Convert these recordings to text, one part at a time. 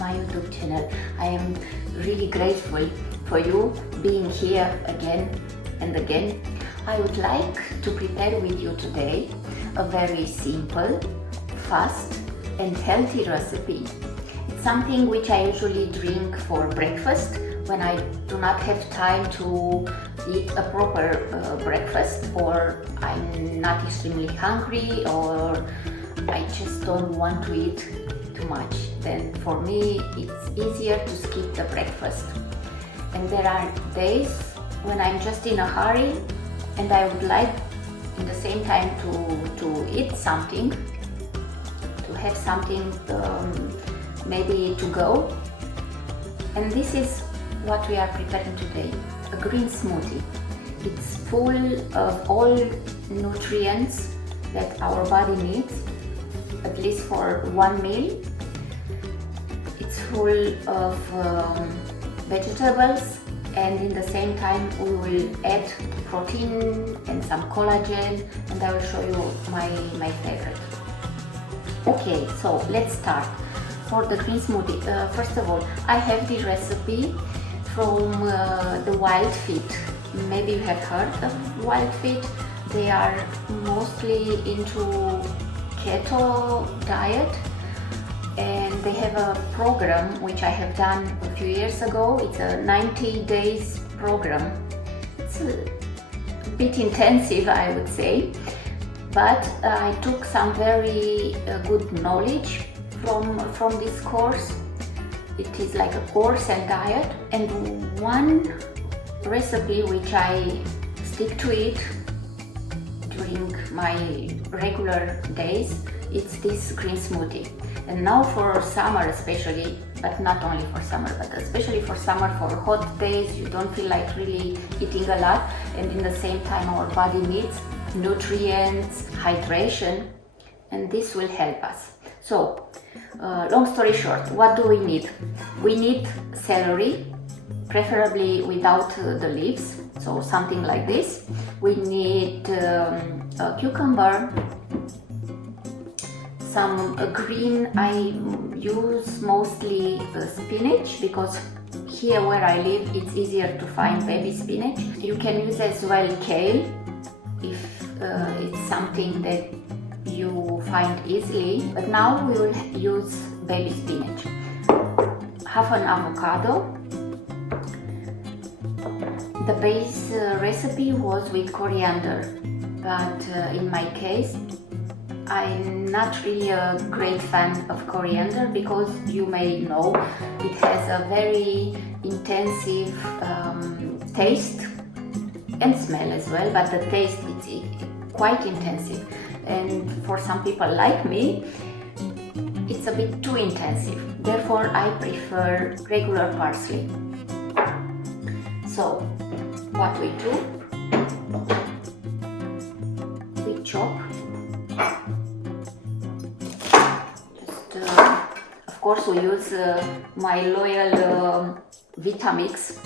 my YouTube channel. I am really grateful for you being here again and again. I would like to prepare with you today a very simple, fast and healthy recipe. It's something which I usually drink for breakfast when I do not have time to eat a proper breakfast, or I'm not extremely hungry, or I just don't want to eat too much. Then for me it's easier to skip the breakfast. And there are days when I'm just in a hurry and I would like in the same time to eat something, to have something maybe to go. And this is what we are preparing today, a green smoothie. It's full of all nutrients that our body needs, at least for one meal. It's full of vegetables, and in the same time we will add protein and some collagen, and I will show you my favorite. Okay, so let's start. For the green smoothie, first of all, I have the recipe from the Wild Fit. Maybe you have heard of Wild Fit. They are mostly into keto diet, and they have a program which I have done a few years ago. It's a 90 days program. It's a bit intensive, I would say, but I took some very good knowledge from this course. It is like a course and diet, and one recipe which I stick to it during my regular days, it's this green smoothie. And now for summer especially, but not only for summer, but especially for summer, for hot days, you don't feel like really eating a lot, and in the same time our body needs nutrients, hydration, and this will help us. So long story short, what do we need? We need celery, preferably without the leaves, so something like this. We need a cucumber, some green. I use mostly spinach because here where I live it's easier to find baby spinach. You can use as well kale if it's something that you find easily, but now we will use baby spinach. Half an avocado. The base recipe was with coriander, but in my case I'm not really a great fan of coriander because you may know it has a very intensive taste and smell as well, but the taste is quite intensive, and for some people like me it's a bit too intensive. Therefore I prefer regular parsley. So what we do, we chop. Of course we use my loyal Vitamix.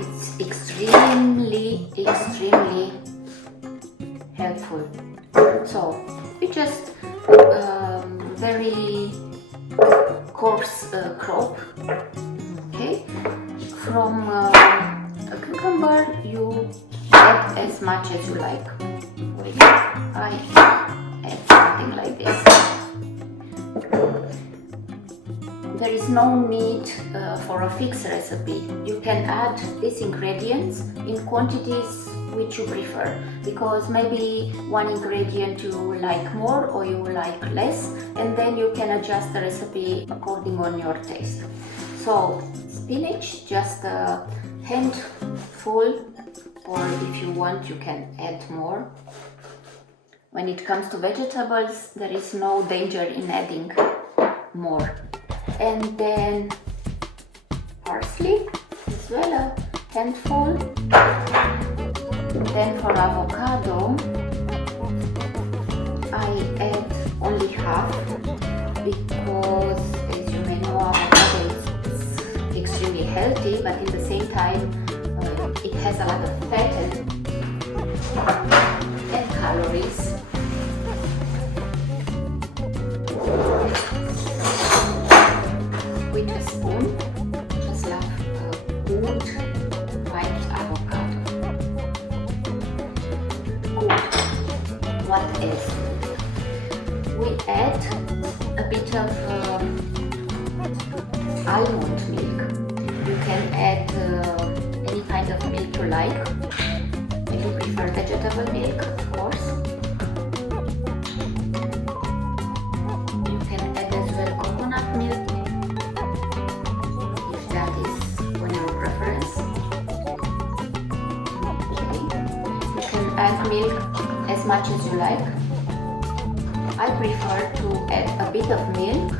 It's extremely helpful. So we just very coarse crop. Okay, from a cucumber you add as much as you like. Wait, I add something like this. There is no need for a fixed recipe. You can add these ingredients in quantities which you prefer, because maybe one ingredient you like more or you like less, and then you can adjust the recipe according on your taste. So spinach, just a handful, or if you want you can add more. When it comes to vegetables, there is no danger in adding more. And then parsley as well, a handful. Then for avocado I add only half, because as you may know avocado is extremely healthy, but at the same time it has a lot of fat and calories. bit of almond milk. You can add any kind of milk you like. I do prefer vegetable milk, of course. You can add as well coconut milk, if that is on your preference. Okay. You can add milk as much as you like. I prefer to add a bit of milk,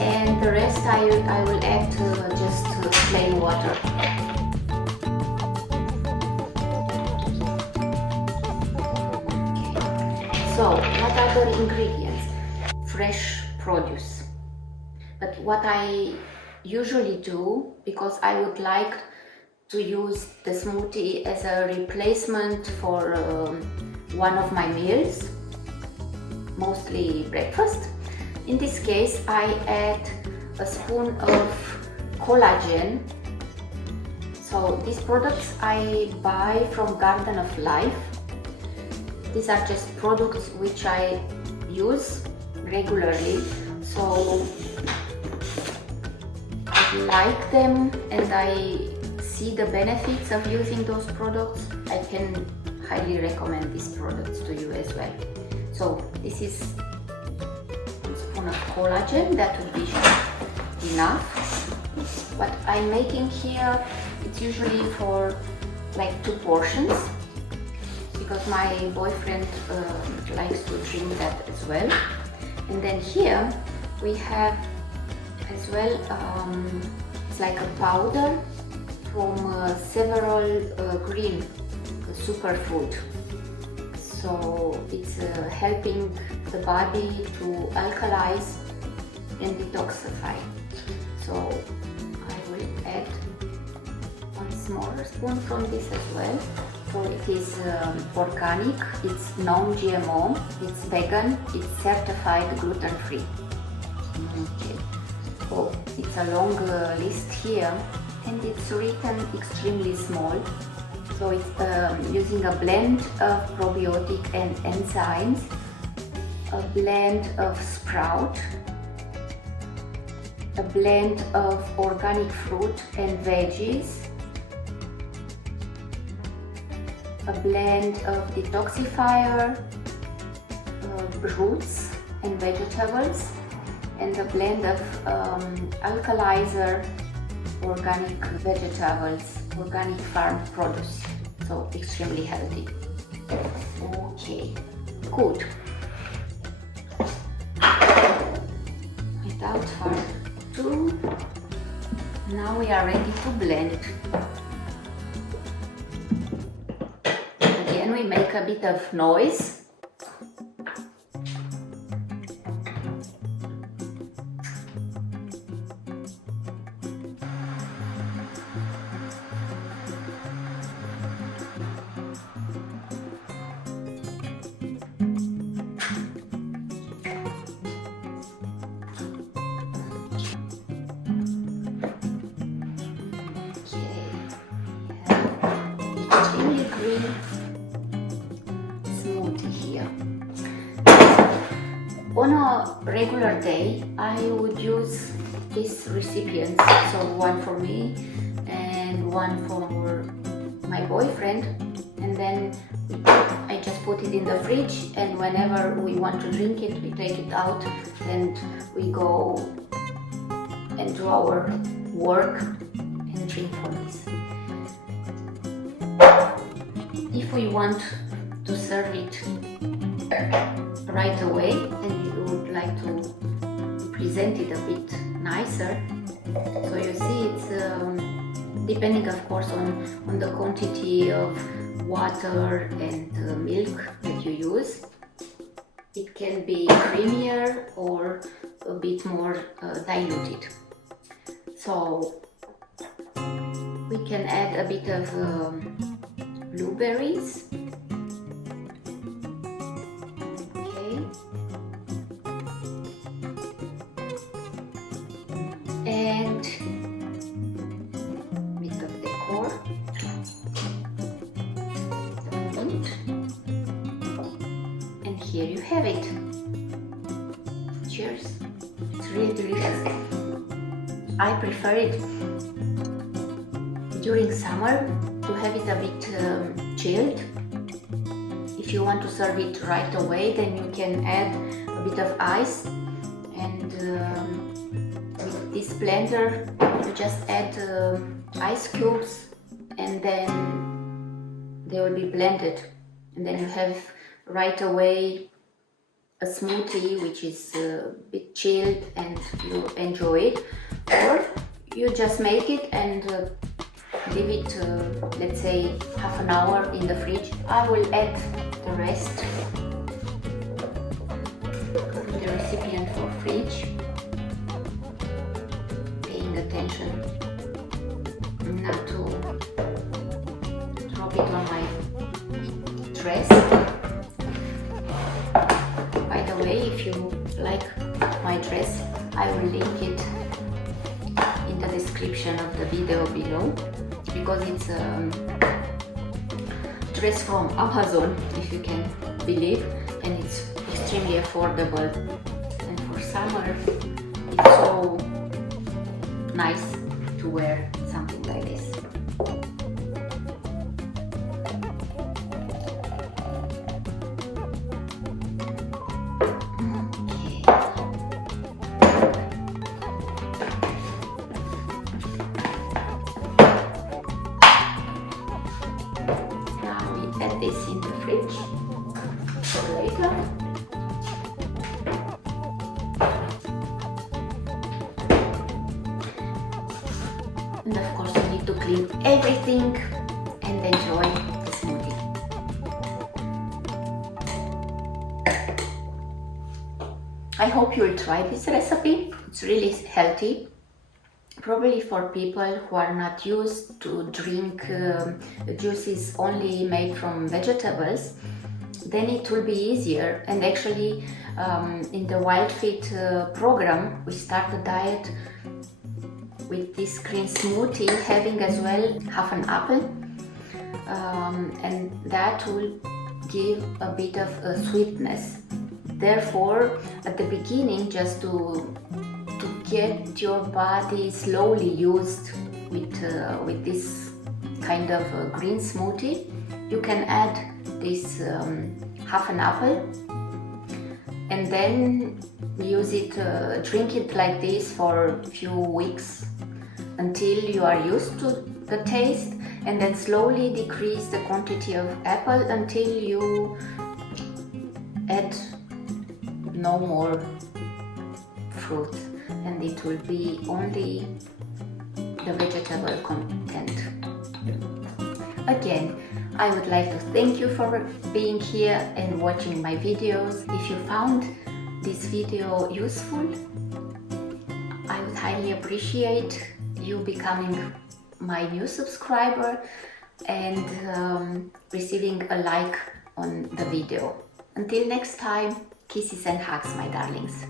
and the rest I will add just plain water. So, what are the ingredients? Fresh produce. But what I usually do, because I would like to use the smoothie as a replacement for one of my meals, mostly breakfast. In this case, I add a spoon of collagen. So these products I buy from Garden of Life. These are just products which I use regularly, so I like them and I see the benefits of using those products. I can highly recommend these products to you as well. So this is a spoon of collagen, that would be enough. What I'm making here, it's usually for like 2 portions, because my boyfriend likes to drink that as well. And then here we have as well, it's like a powder from several green superfood. So it's helping the body to alkalize and detoxify. So I will add 1 smaller spoon from this as well. So it is organic, it's non-GMO, it's vegan, it's certified gluten-free. Okay. So it's a long list here, and it's written extremely small. So it's using a blend of probiotic and enzymes, a blend of sprout, a blend of organic fruit and veggies, a blend of detoxifier, roots and vegetables, and a blend of alkalizer, organic vegetables, organic farm produce. So extremely healthy. Okay, good. Without further ado, now we are ready to blend. Again, we make a bit of noise. Extremely green smoothie here. On a regular day, I would use these recipients, so one for me and one for my boyfriend, and then I just put it in the fridge, and whenever we want to drink it, we take it out and we go and do our work and drink from this. If we want to serve it right away and you would like to present it a bit nicer, so you see it's depending of course on the quantity of water and milk that you use. It can be creamier or a bit more diluted. So we can add a bit of blueberries. Okay. And a bit of decor. The mint. And here you have it. Cheers. It's really delicious. I prefer it during summer to have it a bit chilled. If you want to serve it right away, then you can add a bit of ice, and with this blender you just add ice cubes, and then they will be blended, and then you have right away a smoothie which is a bit chilled and you enjoy it. Or you just make it and leave it, let's say, half an hour in the fridge. I will add the rest in the recipient for fridge, paying attention not to drop it on my dress. By the way, if you like my dress, I will link it in the description of the video below, because it's a dress from Amazon, if you can believe, and it's extremely affordable, and for summer it's so nice to wear something like this. Add this in the fridge for later. And of course you need to clean everything and enjoy the smoothie. I hope you will try this recipe. It's really healthy. Probably for people who are not used to drink juices only made from vegetables, then it will be easier. And actually in the Wild Fit program, we start the diet with this green smoothie, having as well half an apple, and that will give a bit of sweetness. Therefore, at the beginning, just to get your body slowly used with this kind of green smoothie, you can add this half an apple, and then use it, drink it like this for a few weeks until you are used to the taste, and then slowly decrease the quantity of apple until you add no more fruit, and it will be only the vegetable content. Again, I would like to thank you for being here and watching my videos. If you found this video useful, I would highly appreciate you becoming my new subscriber and receiving a like on the video. Until next time, kisses and hugs, my darlings.